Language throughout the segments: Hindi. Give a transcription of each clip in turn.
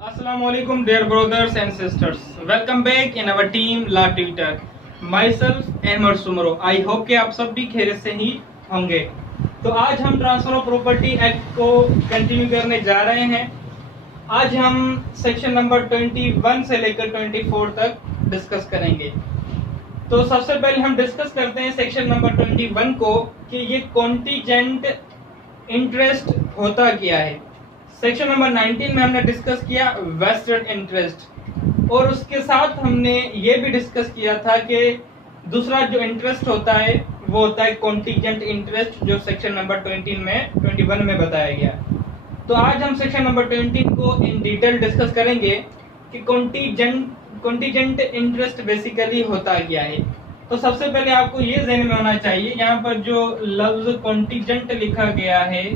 Assalamualaikum dear brothers and sisters. Welcome back in our team La Tutor. Myself Ahmed Sumro. I hope कि आप सब भी खैरियत से ही होंगे। तो आज हम ट्रांसफर ऑफ प्रॉपर्टी एक्ट को कंटिन्यू करने जा रहे हैं। आज हम सेक्शन नंबर 21 से लेकर 24 तक डिस्कस करेंगे। तो सबसे पहले हम डिस्कस करते हैं सेक्शन नंबर 21 को कि ये कॉन्टीजेंट इंटरेस्ट होता क्या है। सेक्शन नंबर 19 में हमने डिस्कस किया वेस्टेड इंटरेस्ट और उसके साथ हमने ये भी डिस्कस किया था कि दूसरा जो इंटरेस्ट होता है वो होता है कॉन्टीजेंट इंटरेस्ट, जो सेक्शन नंबर 21 में बताया गया। तो आज हम सेक्शन नंबर 20 को इन डिटेल डिस्कस करेंगे कि कॉन्टीजेंट इंटरेस्ट बेसिकली होता क्या है। तो सबसे पहले आपको ये ध्यान में होना चाहिए, यहाँ पर जो लफ्ज कॉन्टीजेंट लिखा गया है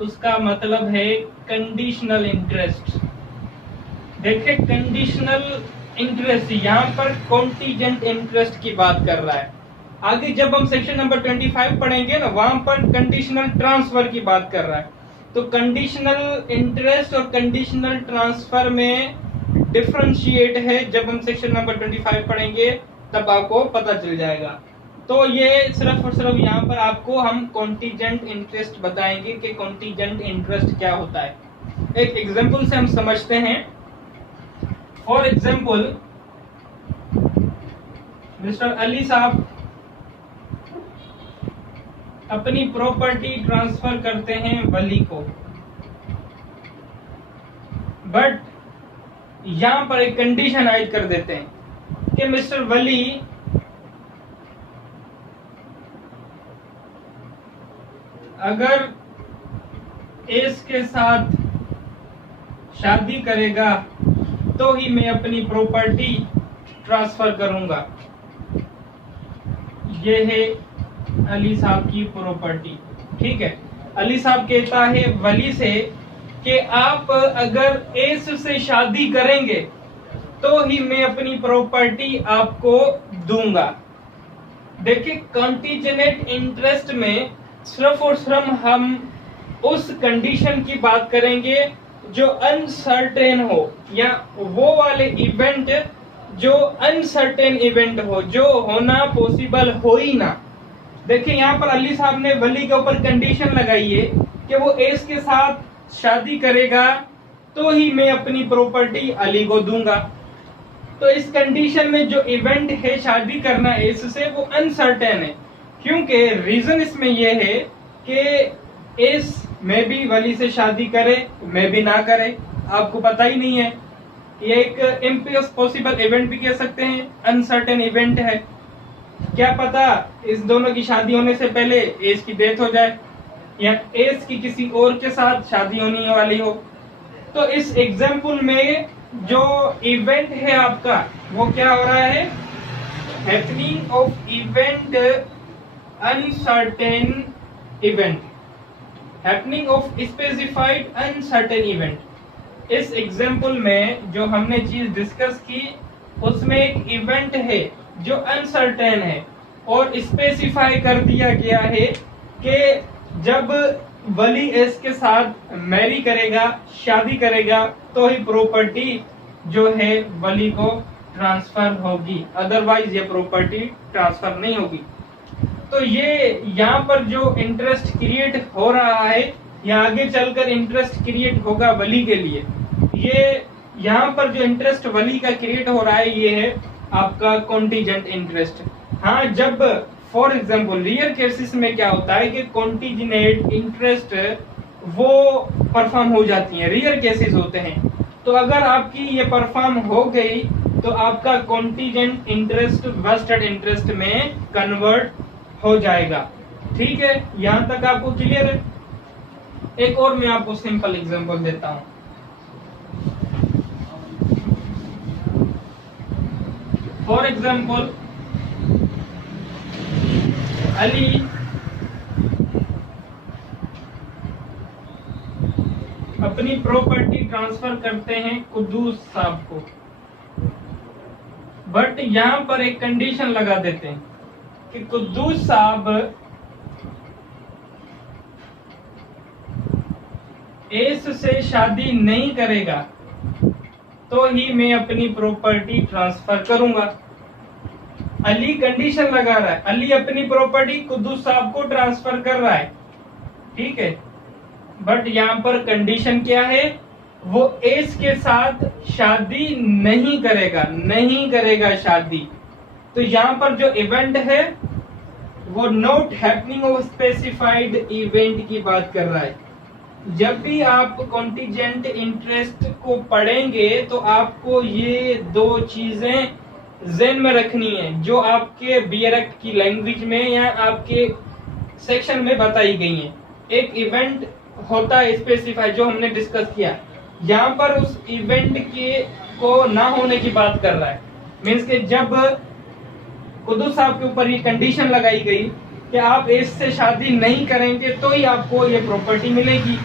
उसका मतलब है कंडीशनल इंटरेस्ट। देखिए कंडीशनल इंटरेस्ट यहाँ पर कॉन्टीजेंट इंटरेस्ट की बात कर रहा है। आगे जब हम सेक्शन नंबर 25 पढ़ेंगे ना, वहां पर कंडीशनल ट्रांसफर की बात कर रहा है। तो कंडीशनल इंटरेस्ट और कंडीशनल ट्रांसफर में डिफरेंशिएट है, जब हम सेक्शन नंबर 25 पढ़ेंगे तब आपको पता चल जाएगा। तो ये सिर्फ और सिर्फ यहाँ पर आपको हम कॉन्टीजेंट इंटरेस्ट बताएंगे कि कॉन्टीजेंट इंटरेस्ट क्या होता है। एक एग्जांपल से हम समझते हैं। फॉर एग्जांपल मिस्टर अली साहब अपनी प्रॉपर्टी ट्रांसफर करते हैं वली को, बट यहां पर एक कंडीशन ऐड कर देते हैं कि मिस्टर वली अगर एस के साथ शादी करेगा तो ही मैं अपनी प्रॉपर्टी ट्रांसफर करूंगा। ये है अली साहब की प्रॉपर्टी, ठीक है। अली साहब कहता है वली से कि आप अगर एस से शादी करेंगे तो ही मैं अपनी प्रॉपर्टी आपको दूंगा। देखिए कॉन्टीजेंट इंटरेस्ट में सिर्फ और सिर्फ हम उस कंडीशन की बात करेंगे जो अनसर्टेन हो, या वो वाले इवेंट जो अनसर्टेन इवेंट हो, जो होना पॉसिबल हो ही ना। देखिए यहाँ पर अली साहब ने वली के ऊपर कंडीशन लगाई है कि वो एस के साथ शादी करेगा तो ही मैं अपनी प्रॉपर्टी अली को दूंगा। तो इस कंडीशन में जो इवेंट है शादी करना एस से, वो अनसर्टेन है, क्योंकि रीजन इसमें यह है कि एस में भी वली से शादी करे, में भी ना करे, आपको पता ही नहीं है। ये एक इम्पॉसिबल इवेंट भी कह सकते हैं, अनसर्टेन इवेंट है। क्या पता इस दोनों की शादी होने से पहले एस की डेथ हो जाए या एस की किसी और के साथ शादी होने वाली हो। तो इस एग्जाम्पल में जो इवेंट है आपका वो क्या हो रहा है, happening of event uncertain event, happening of specified uncertain event. इस एग्जाम्पल में जो हमने चीज डिस्कस की उसमें एक इवेंट है जो अनसर्टेन है और स्पेसिफाई कर दिया गया है कि जब वली एस के साथ मैरी करेगा, शादी करेगा, तो ही प्रॉपर्टी जो है वली को ट्रांसफर होगी, अदरवाइज ये प्रॉपर्टी ट्रांसफर नहीं होगी। तो ये यहाँ पर जो इंटरेस्ट क्रिएट हो रहा है या आगे चलकर इंटरेस्ट क्रिएट होगा वली के लिए, ये यहाँ पर जो इंटरेस्ट वली का क्रिएट हो रहा है ये है आपका कॉन्टीजेंट इंटरेस्ट। हाँ, जब फॉर एग्जाम्पल रियर केसेस में क्या होता है कि कॉन्टीजेंट इंटरेस्ट वो परफॉर्म हो जाती है, रियर केसेस होते हैं। तो अगर आपकी ये परफॉर्म हो गई तो आपका कॉन्टीजेंट इंटरेस्ट वेस्टेड इंटरेस्ट में कन्वर्ट हो जाएगा, ठीक है। यहां तक आपको क्लियर है। एक और मैं आपको सिंपल एग्जांपल देता हूं। फॉर एग्जांपल अली अपनी प्रॉपर्टी ट्रांसफर करते हैं कुद्दूस साहब को, बट यहां पर एक कंडीशन लगा देते हैं कि कुद्दूस साहब एस से शादी नहीं करेगा तो ही मैं अपनी प्रॉपर्टी ट्रांसफर करूंगा। अली कंडीशन लगा रहा है, अली अपनी प्रॉपर्टी कुद्दूस साहब को ट्रांसफर कर रहा है, ठीक है, बट यहाँ पर कंडीशन क्या है, वो एस के साथ शादी नहीं करेगा शादी। तो यहाँ पर जो इवेंट है वो not happening of specified event की बात कर रहा है। जब भी आप कॉन्टिजेंट इंटरेस्ट को पढ़ेंगे तो आपको ये दो चीजें ज़हन में रखनी है जो आपके बीआर एक्ट की लैंग्वेज में या आपके सेक्शन में बताई गई हैं। एक इवेंट होता है स्पेसिफाई जो हमने डिस्कस किया, यहाँ पर उस इवेंट के को ना होने की बात कर रहा है। मीन्स के जब कुद्दूस साहब के ऊपर ये कंडीशन लगाई गई कि आप इससे शादी नहीं करेंगे तो ही आपको ये प्रॉपर्टी मिलेगी।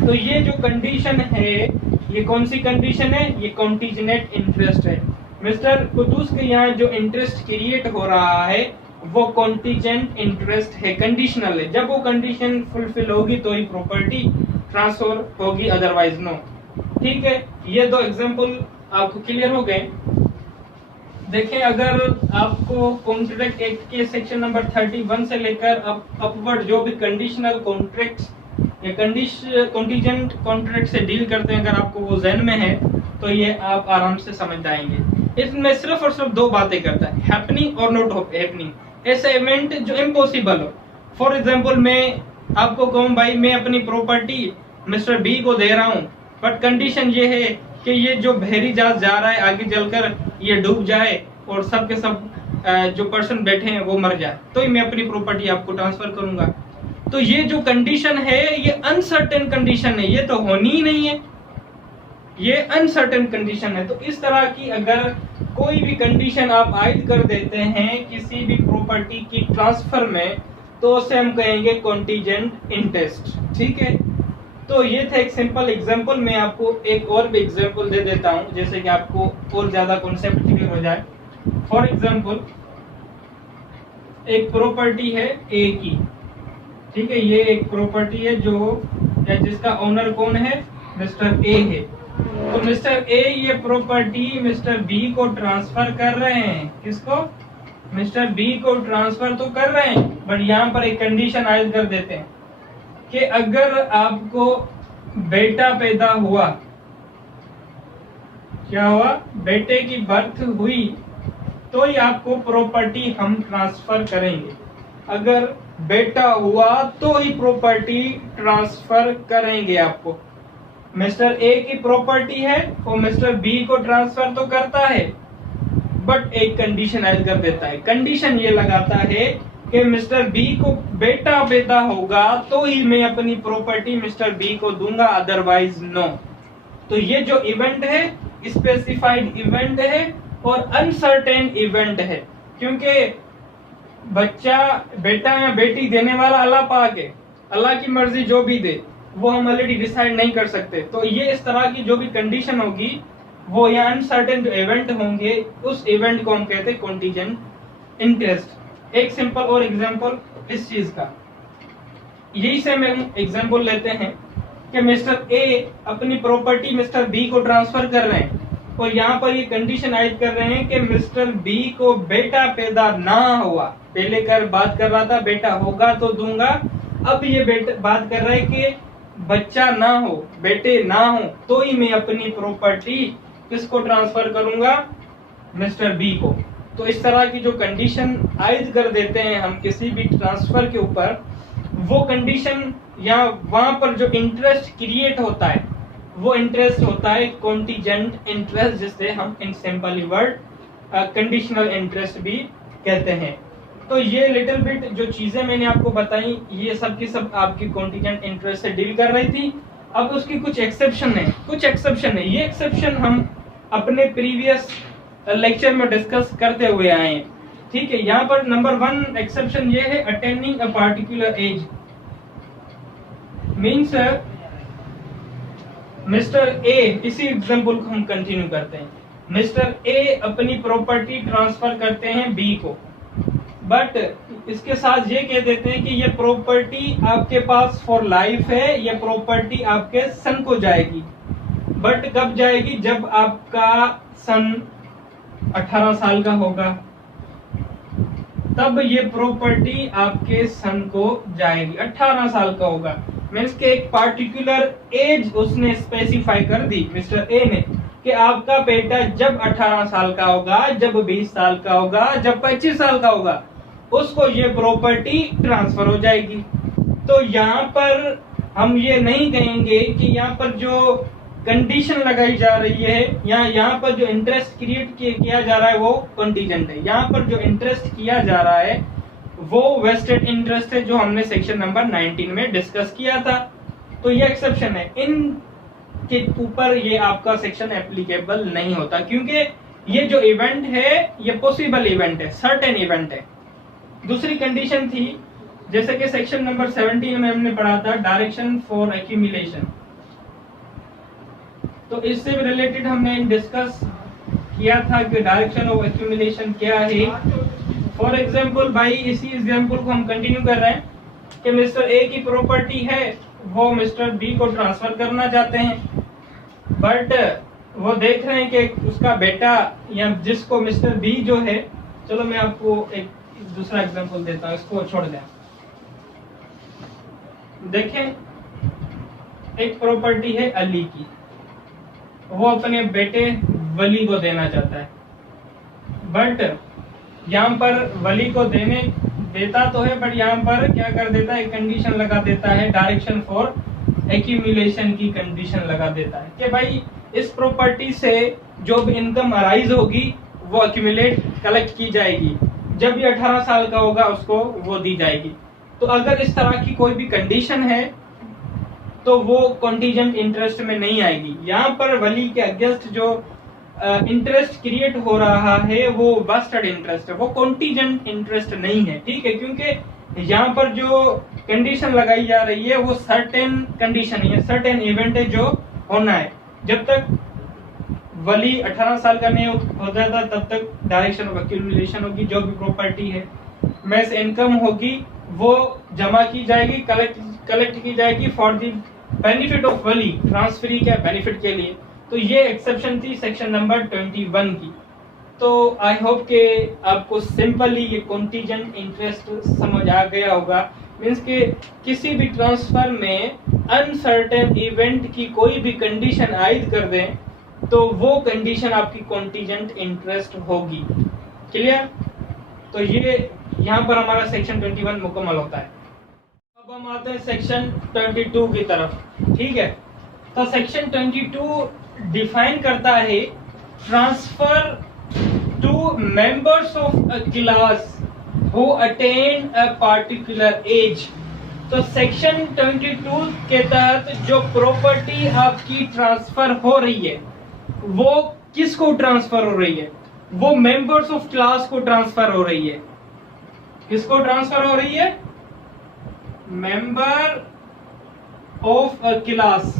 तो ये जो कंडीशन है ये कौन सी कंडीशन है, ये कॉन्टिजेंट इंटरेस्ट है। मिस्टर कुद्दूस के यहाँ जो इंटरेस्ट क्रिएट हो रहा है वो कॉन्टिजेंट इंटरेस्ट है, कंडीशनल है। जब वो कंडीशन फुलफिल होगी तो ही प्रॉपर्टी ट्रांसफर होगी, अदरवाइज नो। ठीक है, ये दो एग्जांपल आपको क्लियर हो गए। देखें, अगर आपको कॉन्ट्रैक्ट एक्ट के सेक्शन नंबर 31 से लेकर अपवर्ड जो भी कंडीशनल कॉन्ट्रैक्ट्स या कॉन्टिजेंट कॉन्ट्रैक्ट से डील करते हैं, अगर आपको वो ज़हन में है तो ये आप आराम से समझ जाएंगे। इसमें सिर्फ और सिर्फ दो बातें करता है, हैपनिंग और नॉट हैपनिंग। ऐसा इवेंट जो इम्पॉसिबल हो। फॉर एग्जाम्पल मैं आपको कहूँ भाई मैं अपनी प्रॉपर्टी मिस्टर बी को दे रहा हूँ, बट कंडीशन ये है कि ये जो बहरी जहाज जा रहा है आगे चलकर ये डूब जाए और सब के सब जो पर्सन बैठे हैं वो मर जाए, तो ही मैं अपनी प्रॉपर्टी आपको ट्रांसफर करूंगा। तो ये जो कंडीशन है ये अनसर्टेन कंडीशन है, ये तो होनी ही नहीं है, ये अनसर्टेन कंडीशन है। तो इस तरह की अगर कोई भी कंडीशन आप आयद कर देते हैं किसी भी प्रॉपर्टी की ट्रांसफर में तो उसे हम कहेंगे कॉन्टिजेंट इंटरेस्ट। ठीक है, तो ये था एक सिंपल एग्जांपल। मैं आपको एक और भी एग्जांपल दे देता हूं जैसे कि आपको और ज्यादा कॉन्सेप्ट क्लियर हो जाए। फॉर एग्जांपल एक प्रॉपर्टी है ए की, ठीक है, ये एक प्रॉपर्टी है जो या जिसका ओनर कौन है, मिस्टर ए है। तो मिस्टर ए ये प्रॉपर्टी मिस्टर बी को ट्रांसफर कर रहे हैं, किसको, मिस्टर बी को ट्रांसफर तो कर रहे हैं, बट यहाँ पर एक कंडीशन आयद कर देते हैं कि अगर आपको बेटा पैदा हुआ, क्या हुआ, बेटे की बर्थ हुई, तो ही आपको प्रॉपर्टी हम ट्रांसफर करेंगे। अगर बेटा हुआ तो ही प्रॉपर्टी ट्रांसफर करेंगे आपको। मिस्टर ए की प्रॉपर्टी है वो मिस्टर बी को ट्रांसफर तो करता है, बट एक कंडीशन ऐड कर देता है। कंडीशन ये लगाता है कि मिस्टर बी को बेटा पैदा होगा तो ही मैं अपनी प्रॉपर्टी मिस्टर बी को दूंगा, अदरवाइज नो। तो ये जो इवेंट है स्पेसिफाइड इवेंट है और अनसर्टेन इवेंट है, क्योंकि बच्चा बेटा या बेटी देने वाला अल्लाह पाक है, अल्लाह की मर्जी जो भी दे वो हम ऑलरेडी डिसाइड नहीं कर सकते। तो ये इस तरह की जो भी कंडीशन होगी वो या अनसर्टेन जो इवेंट होंगे उस इवेंट को हम कहते हैं कॉन्टिजेंट इंटरेस्ट। एक सिंपल और एग्जांपल इस चीज का, यही से हम एग्जांपल लेते हैं कि मिस्टर ए अपनी प्रॉपर्टी मिस्टर बी को ट्रांसफर कर रहे हैं और यहाँ पर ये कंडीशन आयद कर रहे हैं कि मिस्टर बी को बेटा पैदा ना हुआ। पहले बात कर रहा था बेटा होगा तो दूंगा, अब ये बात कर रहा है कि बच्चा ना हो, बेटे ना हो, तो ही मैं अपनी प्रॉपर्टी किसको ट्रांसफर करूंगा, मिस्टर बी को। तो इस तरह की जो कंडीशन आयद कर देते हैं हम किसी भी ट्रांसफर के ऊपर, वो कंडीशन या वहां पर जो इंटरेस्ट क्रिएट होता है वो इंटरेस्ट होता है कॉन्टिजेंट इंटरेस्ट, जिससे हम in simple word conditional interest भी कहते हैं। तो ये लिटिल बिट जो चीजें मैंने आपको बताई ये सब की सब आपकी कॉन्टिजेंट इंटरेस्ट से डील कर रही थी। अब उसकी कुछ एक्सेप्शन है, ये एक्सेप्शन हम अपने प्रीवियस लेक्चर में डिस्कस करते हुए आए हैं। ठीक है, यहाँ पर नंबर 1 एक्सेप्शन ये है, attending a particular age. Means mister A, इसी एग्जांपल को हम कंटिन्यू करते हैं। मिस्टर ए अपनी प्रॉपर्टी ट्रांसफर करते हैं बी को, बट इसके साथ ये कह देते हैं कि ये प्रॉपर्टी आपके पास फॉर लाइफ है, ये प्रॉपर्टी आपके सन को जाएगी। बट कब जाएगी? जब आपका सन 18 साल का होगा, तब ये प्रॉपर्टी आपके सन को जाएगी। 18 साल का होगा मीन्स के एक पार्टिकुलर एज उसने स्पेसिफाई कर दी मिस्टर ए ने कि आपका बेटा जब 18 साल का होगा, जब 20 साल का होगा, जब 25 साल का होगा, उसको ये प्रॉपर्टी ट्रांसफर हो जाएगी। तो यहाँ पर हम ये नहीं कहेंगे कि यहाँ पर जो कंडीशन लगाई जा रही है या यहाँ पर जो इंटरेस्ट क्रिएट किया जा रहा है वो कंटीजेंट है। यहाँ पर जो इंटरेस्ट किया जा रहा है वो वेस्टेड इंटरेस्ट है, जो हमने सेक्शन नंबर 19 में डिस्कस किया था। तो ये एक्सेप्शन है, इन के ऊपर ये आपका सेक्शन एप्लीकेबल नहीं होता, क्योंकि ये जो इवेंट है ये पॉसिबल इवेंट है, सर्टेन इवेंट है। दूसरी कंडीशन थी, जैसे कि सेक्शन नंबर 17 में हमने पढ़ा था, डायरेक्शन फॉर एक्यूमुलेशन। तो इससे भी रिलेटेड हमने डिस्कस किया था कि डायरेक्शन ऑफ एक्यूमुलेशन क्या है। फॉर एग्जांपल भाई, इसी एग्जांपल को हम कंटिन्यू कर रहे हैं कि मिस्टर ए की प्रॉपर्टी है, वो मिस्टर बी को ट्रांसफर करना चाहते हैं, बट वो देख रहे हैं कि उसका बेटा या जिसको मिस्टर बी जो है, चलो मैं आपको एक दूसरा एग्जांपल देता हूँ, इसको छोड़ दें। देखें, एक प्रॉपर्टी है अली की, वो अपने बेटे वली को देना चाहता है, बट यहाँ पर वली को देता तो है, बट यहाँ पर क्या कर देता है, एक कंडीशन लगा देता है, डायरेक्शन फॉर एक्यूमुलेशन की कंडीशन लगा देता है कि भाई इस प्रॉपर्टी से जो भी इनकम अराइज होगी वो एक्यूमुलेट कलेक्ट की जाएगी, जब ये 18 साल का होगा उसको वो दी जाएगी। तो अगर इस तरह की कोई भी कंडीशन है तो वो कॉन्टीजेंट इंटरेस्ट में नहीं आएगी। यहाँ पर वली के अगेंस्ट जो इंटरेस्ट क्रिएट हो रहा है वो वेस्टेड इंटरेस्ट है, वो कॉन्टीजेंट इंटरेस्ट नहीं है, ठीक है, क्योंकि यहाँ पर जो कंडीशन लगाई जा रही है वो सर्टेन कंडीशन है, सर्टेन इवेंट है जो होना है। जब तक वली 18 साल का नहीं हो जाता तब तक डायरेक्शन ऑफ एक्यूमुलेशन होगी, जो भी प्रॉपर्टी है में से इनकम होगी वो जमा की जाएगी, कलेक्ट की जाएगी for the benefit of Wali, transferee के बेनिफिट के लिए। तो ये एक्सेप्शन थी सेक्शन नंबर 21 की। तो आई होप के आपको सिंपली ये कॉन्टीजेंट इंटरेस्ट समझ आ गया होगा। मीन्स के किसी भी ट्रांसफर में अनसर्टेन इवेंट की कोई भी कंडीशन आयद कर दें तो वो कंडीशन आपकी कॉन्टीजेंट इंटरेस्ट होगी। क्लियर? तो ये यहाँ पर हमारा सेक्शन 21 मुकम्मल होता है। अब हम आते हैं सेक्शन 22 की तरफ, ठीक है। तो सेक्शन 22 डिफाइन करता है transfer to members of a class who attend a particular age. तो सेक्शन 22 के तहत जो प्रॉपर्टी आपकी ट्रांसफर हो रही है वो किसको ट्रांसफर हो रही है? वो मेंबर्स ऑफ क्लास को ट्रांसफर हो रही है। किसको ट्रांसफर हो रही है? मेंबर ऑफ अ क्लास,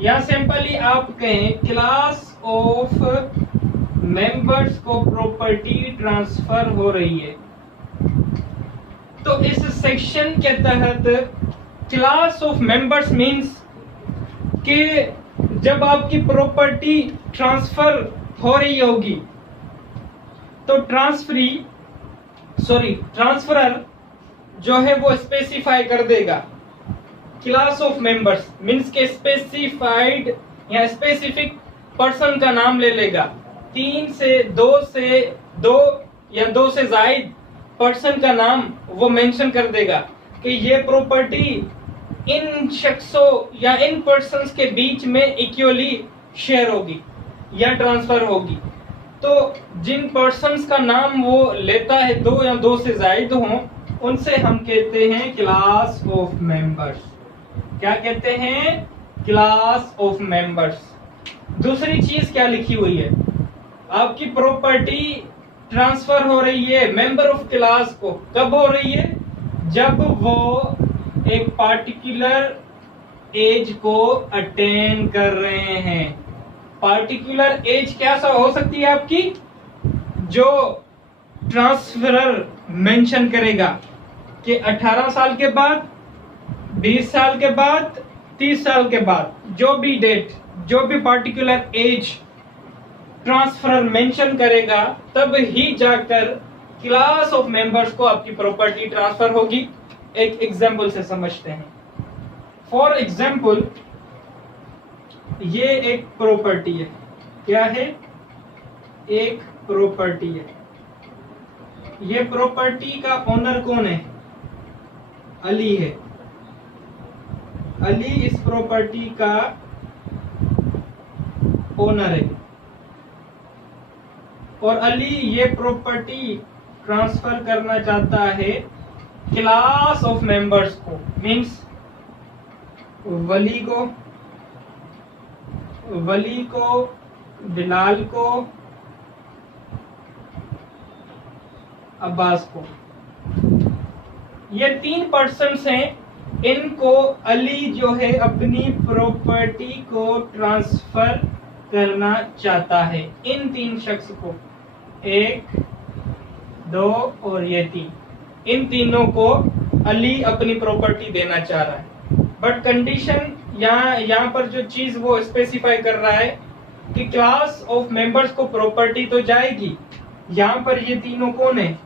या सिंपली आप कहें क्लास ऑफ मेंबर्स को प्रॉपर्टी ट्रांसफर हो रही है। तो इस सेक्शन के तहत क्लास ऑफ मेंबर्स मींस कि जब आपकी प्रॉपर्टी ट्रांसफर हो रही होगी तो ट्रांसफरर जो है वो स्पेसिफाई कर देगा क्लास ऑफ मेंबर्स, मींस के स्पेसिफाइड या स्पेसिफिक पर्सन का नाम ले लेगा। 3 से 2 या 2 से ज्यादा पर्सन का नाम वो मेंशन कर देगा कि ये प्रॉपर्टी इन शख्सों या इन पर्सन्स के बीच में इक्वली शेयर होगी या ट्रांसफर होगी। तो जिन पर्सन्स का नाम वो लेता है 2 या 2 से ज्यादा हों, उनसे हम कहते हैं क्लास ऑफ मेंबर्स। क्या कहते हैं? Class of members. दूसरी चीज क्या लिखी हुई है? आपकी प्रॉपर्टी ट्रांसफर हो रही है मेंबर ऑफ क्लास को, कब हो रही है? जब वो एक पार्टिकुलर एज को अटेन कर रहे हैं। पार्टिकुलर एज क्या सा हो सकती है आपकी? जो ट्रांसफरर मेंशन करेगा कि 18 साल के बाद, 20 साल के बाद, 30 साल के बाद, जो भी डेट जो भी पार्टिकुलर एज ट्रांसफर मेंशन करेगा तब ही जाकर क्लास ऑफ मेंबर्स को आपकी प्रॉपर्टी ट्रांसफर होगी। एक एग्जाम्पल से समझते हैं। फॉर एग्जाम्पल, ये एक प्रॉपर्टी है। क्या है? एक प्रॉपर्टी है। ये प्रॉपर्टी का ओनर कौन है? अली है। अली इस प्रॉपर्टी का ओनर है और अली ये प्रॉपर्टी ट्रांसफर करना चाहता है क्लास ऑफ मेंबर्स को, मींस वली को, बिलाल को, अब्बास को। ये 3 पर्सन्स हैं, इनको अली जो है अपनी प्रॉपर्टी को ट्रांसफर करना चाहता है। इन 3 शख्स को, 1, 2 और ये 3, इन तीनों को अली अपनी प्रॉपर्टी देना चाह रहा है। बट कंडीशन यहाँ पर जो चीज वो स्पेसिफाई कर रहा है कि क्लास ऑफ मेंबर्स को प्रॉपर्टी तो जाएगी। यहाँ पर ये तीनों कौन है?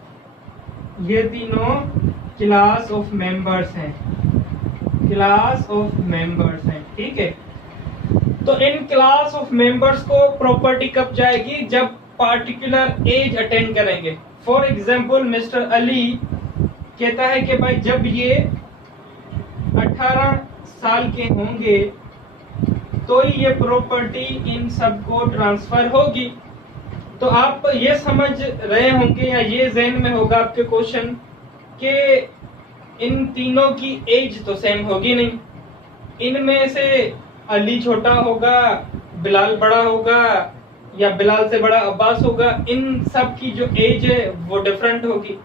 ये तीनों क्लास ऑफ मेंबर्स हैं, क्लास ऑफ मेंबर्स हैं। ठीक है, तो इन क्लास ऑफ मेंबर्स को प्रॉपर्टी कब जाएगी? जब पार्टिकुलर एज अटेंड करेंगे। फॉर एग्जाम्पल, मिस्टर अली कहता है कि भाई जब ये 18 साल के होंगे तो ही ये प्रॉपर्टी इन सबको ट्रांसफर होगी। तो आप ये समझ रहे होंगे या ये ज़हन में होगा आपके क्वेश्चन कि इन तीनों की एज तो सेम होगी नहीं। इनमें से अली छोटा होगा, बिलाल बड़ा होगा, या बिलाल से बड़ा अब्बास होगा। इन सब की जो एज है वो डिफरेंट होगी।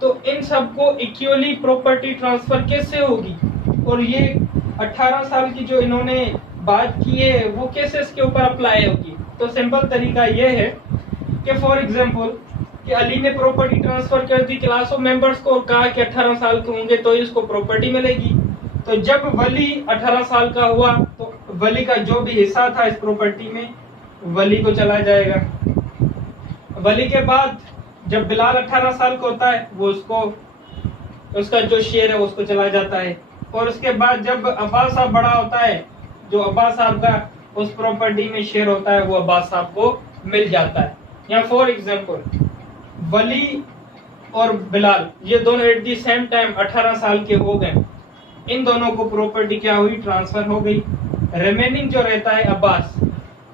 तो इन सबको इक्वली प्रॉपर्टी ट्रांसफर कैसे होगी? और ये 18 साल की जो इन्होंने बात की है वो कैसे इसके ऊपर अप्लाई होगी? तो सिंपल तरीका ये है कि फॉर एग्जांपल कि अली ने प्रॉपर्टी ट्रांसफर कर दी क्लास ऑफ मेंबर्स को और कहा कि 18 साल के होंगे तो इसको प्रॉपर्टी मिलेगी। तो जब वली 18 साल का हुआ तो वली का जो भी हिस्सा था इस प्रॉपर्टी में वली को चला जाएगा। वली के बाद जब बिलाल 18 साल का होता है वो उसका जो शेयर है उसको चला जाता है। और उसके बाद जब अब्बास साहब बड़ा होता है, जो अब्बास साहब का उस प्रॉपर्टी में शेयर होता है वो अब्बास साहब को मिल जाता है। या फॉर एग्जांपल, वली और बिलाल ये दोनों एट दी सेम टाइम 18 साल के हो गए। इन दोनों को प्रॉपर्टी क्या हुई? ट्रांसफर हो गई। रिमेनिंग जो रहता है अब्बास,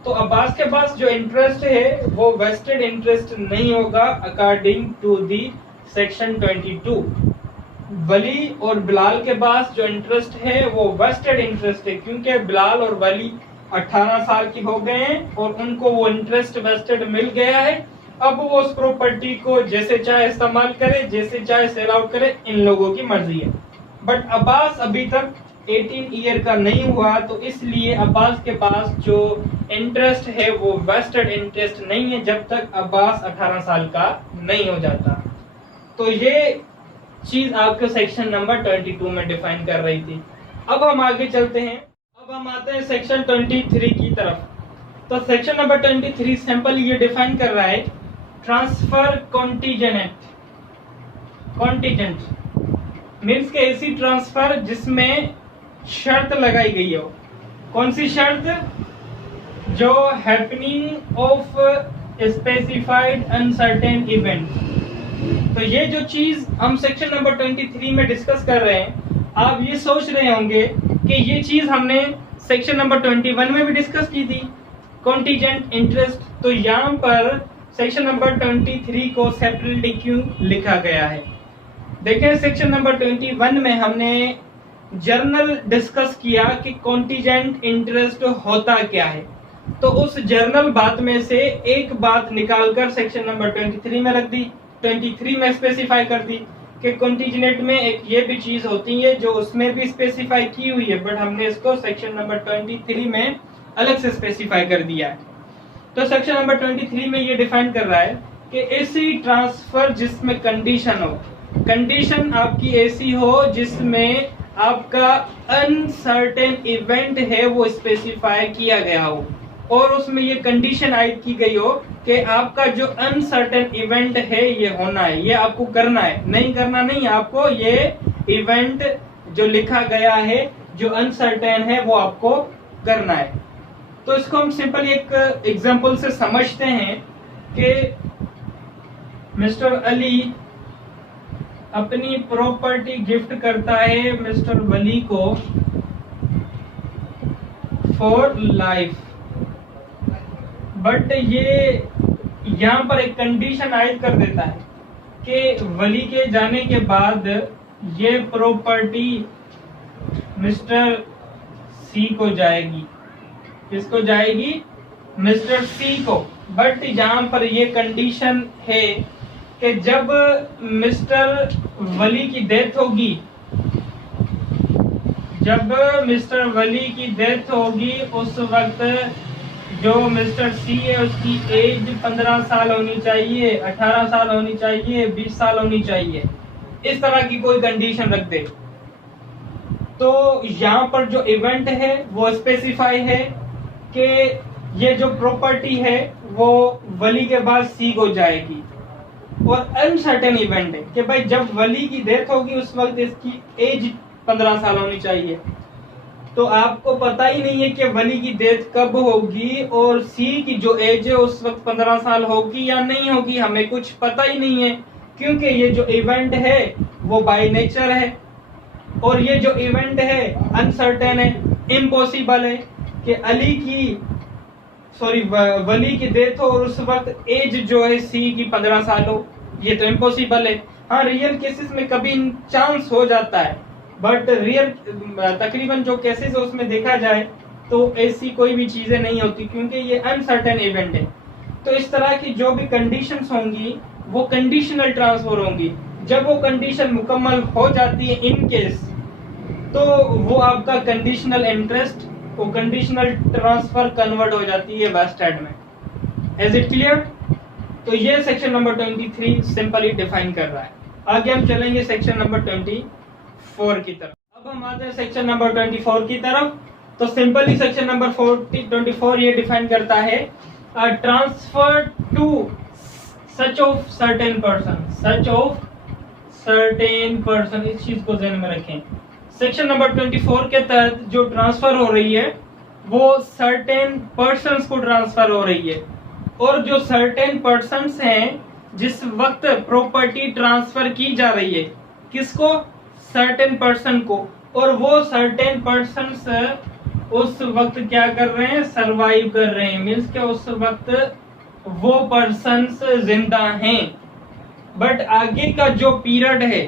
तो अब्बास के पास जो इंटरेस्ट है वो वेस्टेड इंटरेस्ट नहीं होगा अकॉर्डिंग टू दी सेक्शन 22। वली और बिलाल के पास जो इंटरेस्ट है वो वेस्टेड इंटरेस्ट है, क्योंकि बिलाल और वली 18 साल की हो गए हैं और उनको वो इंटरेस्ट वेस्टेड मिल गया है। अब वो उस प्रॉपर्टी को जैसे चाहे इस्तेमाल करे, जैसे चाहे सेल आउट करे, इन लोगों की मर्जी है। बट अब्बास अभी तक 18 ईयर का नहीं हुआ, तो इसलिए अब्बास के पास जो इंटरेस्ट है वो वेस्टेड इंटरेस्ट नहीं है जब तक अब्बास 18 साल का नहीं हो जाता। तो ये चीज आपके सेक्शन नंबर 22 में डिफाइन कर रही थी। अब हम आगे चलते हैं। अब हम आते हैं सेक्शन 23 की तरफ। तो सेक्शन नंबर 23 सिंपल ये डिफाइन कर रहा है ट्रांसफर कॉन्टीजेंट मीन्स के ऐसी ट्रांसफर जिसमें शर्त लगाई गई हो। कौन सी शर्त? जो happening of specified uncertain event. तो ये जो चीज हम सेक्शन नंबर 23 में डिस्कस कर रहे हैं, आप ये सोच रहे होंगे कि ये चीज हमने सेक्शन नंबर 21 में भी डिस्कस की थी, कॉन्टीजेंट इंटरेस्ट। तो यहाँ पर सेक्शन नंबर 23 को सेपरेटली क्यों लिखा गया है? देखें, सेक्शन नंबर 21 में हमने जर्नल डिस्कस किया कि कॉन्टीजेंट इंटरेस्ट होता क्या है। तो उस जर्नल बात में से एक बात निकालकर सेक्शन नंबर 23 में रख दी, 23 में स्पेसिफाई कर दी कि कॉन्टीजेंट में एक ये भी चीज होती है जो उसमें भी स्पेसिफाई की हुई है, बट हमने इसको सेक्शन नंबर 23 में अलग से स्पेसिफाई कर दिया है। तो सेक्शन नंबर 23 में ये डिफाइन कर रहा है कि ऐसी ट्रांसफर जिसमें कंडीशन हो, कंडीशन आपकी ऐसी हो जिसमें आपका अनसर्टेन इवेंट है वो स्पेसिफाई किया गया हो और उसमें ये कंडीशन आयद की गई हो कि आपका जो अनसर्टेन इवेंट है ये होना है, ये आपको करना है, नहीं करना नहीं, आपको ये इवेंट जो लिखा गया है जो अनसर्टेन है वो आपको करना है। तो इसको हम सिंपल एक एग्जांपल से समझते हैं कि मिस्टर अली अपनी प्रॉपर्टी गिफ्ट करता है मिस्टर वली को फॉर लाइफ, बट ये यहाँ पर एक कंडीशन आयद कर देता है कि वली के जाने के बाद ये प्रॉपर्टी मिस्टर सी को जाएगी। किसको जाएगी? मिस्टर सी को। बट यहाँ पर ये कंडीशन है कि जब मिस्टर वली की डेथ होगी, जब मिस्टर वली की डेथ होगी उस वक्त जो मिस्टर सी है उसकी एज 15 साल होनी चाहिए, 18 साल होनी चाहिए, 20 साल होनी चाहिए, इस तरह की कोई कंडीशन रख दे। तो यहाँ पर जो इवेंट है वो स्पेसिफाई है कि ये जो प्रॉपर्टी है वो वली के बाद सी को जाएगी और अनसर्टेन इवेंट है कि भाई जब वली की डेथ होगी उस वक्त इसकी एज 15 साल होनी चाहिए। तो आपको पता ही नहीं है कि वली की डेथ कब होगी और सी की जो एज है उस वक्त 15 साल होगी या नहीं होगी, हमें कुछ पता ही नहीं है क्योंकि ये जो इवेंट है वो बाय नेचर है और ये जो इवेंट है अनसर्टेन है, इम्पॉसिबल है कि वली की डेथ हो और उस वक्त एज जो है सी की 15 साल हो, ये तो इम्पॉसिबल है। हाँ, रियल केसेस में कभी चांस हो जाता है बट रियल तकरीबन जो केसेस है उसमें देखा जाए तो ऐसी कोई भी चीजें नहीं होती क्योंकि ये अनसर्टेन इवेंट है। तो इस तरह की जो भी कंडीशंस होंगी वो कंडीशनल ट्रांसफर होंगी। जब वो कंडीशन मुकम्मल हो जाती है इन केस तो वो आपका कंडीशनल इंटरेस्ट वो कंडीशनल ट्रांसफर कन्वर्ट हो जाती है वेस्टेड में। Is it clear? तो ये सेक्शन नंबर 23 सिंपली डिफाइन कर रहा है। आगे हम चलेंगे सेक्शन नंबर 24 की तरफ। अब हम आते हैं सेक्शन नंबर 24 की तरफ। तो सिंपली सेक्शन नंबर 24 ये डिफाइन करता है transfer to such of certain person, इस चीज को ध्यान में रखें। सेक्शन नंबर 24 के तहत जो ट्रांसफर हो रही है वो सर्टेन पर्सन्स को ट्रांसफर हो रही है और जो सर्टेन पर्सन्स हैं जिस वक्त प्रॉपर्टी ट्रांसफर की जा रही है किसको? सर्टेन पर्सन को। और वो सर्टेन पर्सन्स उस वक्त क्या कर रहे हैं? सरवाइव कर रहे हैं, मीन्स के उस वक्त वो पर्सन्स जिंदा हैं बट आगे का जो पीरियड है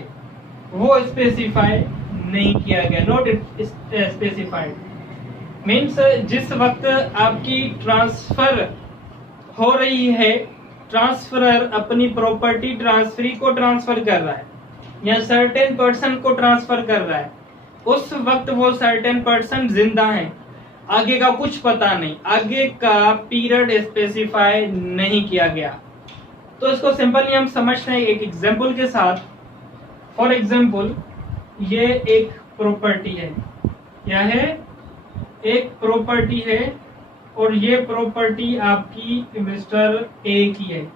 वो स्पेसिफाई नहीं किया गया, नॉट स्पेसिफाइड। मीन्स जिस वक्त आपकी ट्रांसफर हो रही है, ट्रांसफरर अपनी प्रॉपर्टी ट्रांसफरी को ट्रांसफर कर रहा है या सर्टेन पर्सन को ट्रांसफर कर रहा है, उस वक्त वो सर्टेन पर्सन जिंदा है, आगे का कुछ पता नहीं, आगे का पीरियड स्पेसिफाई नहीं किया गया। तो इसको सिंपली हम समझते हैं एक एग्जांपल के साथ। फॉर एग्जांपल ये एक प्रॉपर्टी है, क्या है? एक प्रॉपर्टी है और ये प्रॉपर्टी आपकी मिस्टर ए की है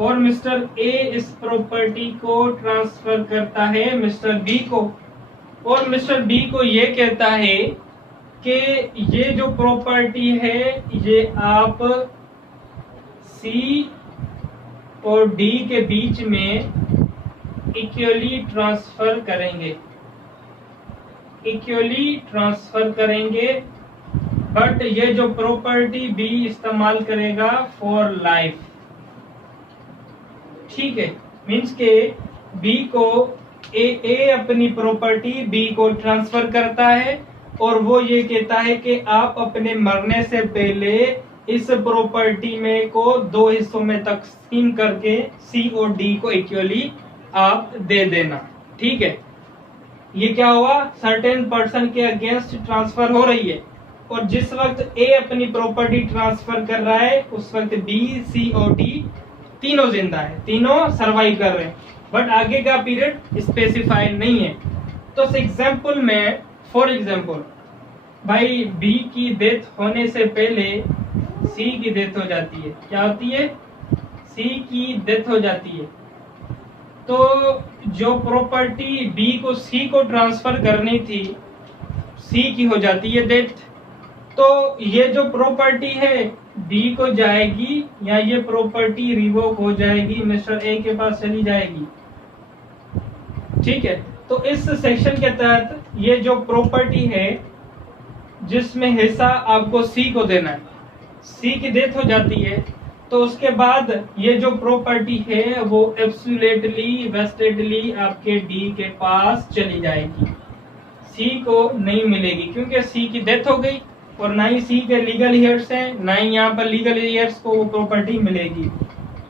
और मिस्टर ए इस प्रॉपर्टी को ट्रांसफर करता है मिस्टर बी को और मिस्टर बी को ये कहता है कि ये जो प्रॉपर्टी है ये आप सी और डी के बीच में इक्वली ट्रांसफर करेंगे, बट ये जो प्रॉपर्टी बी इस्तेमाल करेगा फॉर लाइफ। ठीक है, मीन्स के बी को ए अपनी प्रॉपर्टी बी को ट्रांसफर करता है और वो ये कहता है कि आप अपने मरने से पहले इस प्रॉपर्टी में को 2 हिस्सों में तकसीम करके सी और डी को इक्वली आप दे देना। ठीक है, ये क्या हुआ? सर्टेन पर्सन के अगेंस्ट ट्रांसफर हो रही है और जिस वक्त ए अपनी प्रॉपर्टी ट्रांसफर कर रहा है उस वक्त बी, सी और डी तीनों जिंदा है, तीनों सरवाइव कर रहे हैं बट आगे का पीरियड स्पेसिफाई नहीं है। तो एग्जाम्पल में फॉर एग्जाम्पल भाई बी की डेथ होने से पहले सी की डेथ हो जाती है। क्या होती है? सी की डेथ हो जाती है। तो जो प्रॉपर्टी बी को सी को ट्रांसफर करनी थी, सी की हो जाती है डेथ। तो ये जो प्रॉपर्टी है बी को जाएगी या ये प्रॉपर्टी रिवोक हो जाएगी, मिस्टर ए के पास चली जाएगी। ठीक है, तो इस सेक्शन के तहत ये जो प्रॉपर्टी है जिसमें हिस्सा आपको सी को देना है, सी की डेथ हो जाती है, तो उसके बाद ये जो प्रॉपर्टी है वो एब्सोल्युटली वेस्टेडली आपके डी के पास चली जाएगी, सी को नहीं मिलेगी, क्योंकि सी की डेथ हो गई और ना ही सी के लीगल हेयर्स हैं, ना ही यहाँ पर लीगल हेयर्स को वो प्रॉपर्टी मिलेगी।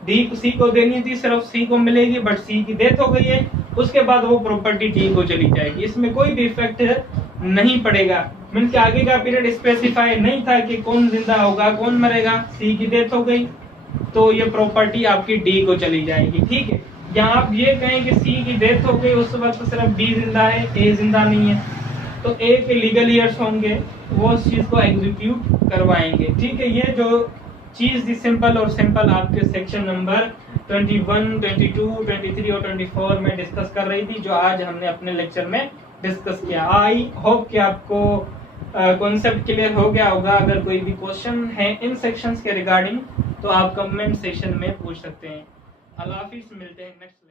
डी सी को देनी थी, सिर्फ सी को मिलेगी, बट सी की डेथ हो गई है, उसके बाद वो प्रॉपर्टी डी को चली जाएगी। इसमें कोई भी इफेक्ट नहीं पड़ेगा। मीन्स के आगे का पीरियड स्पेसिफाई नहीं था कि कौन जिंदा होगा कौन मरेगा। सी की डेथ हो गई तो ये प्रॉपर्टी आपकी डी को चली जाएगी। ठीक है, या आप ये कहें कि सी की डेथ हो गई उस वक्त सिर्फ डी जिंदा है, ए जिंदा नहीं है, तो ए के लीगल ईयर्स होंगे, वो उस चीज को एग्जीक्यूट करवाएंगे। ठीक है, ये जो चीज थी सिंपल और सिंपल आपके सेक्शन नंबर 21, 22, 23 और 24 में डिस्कस कर रही थी, जो आज हमने अपने लेक्चर में डिस्कस किया। आई होप कि आपको कॉन्सेप्ट क्लियर हो गया होगा। अगर कोई भी क्वेश्चन है इन सेक्शंस के रिगार्डिंग तो आप कमेंट सेक्शन में पूछ सकते हैं। अल्लाह हाफिज़, मिलते हैं नेक्स्ट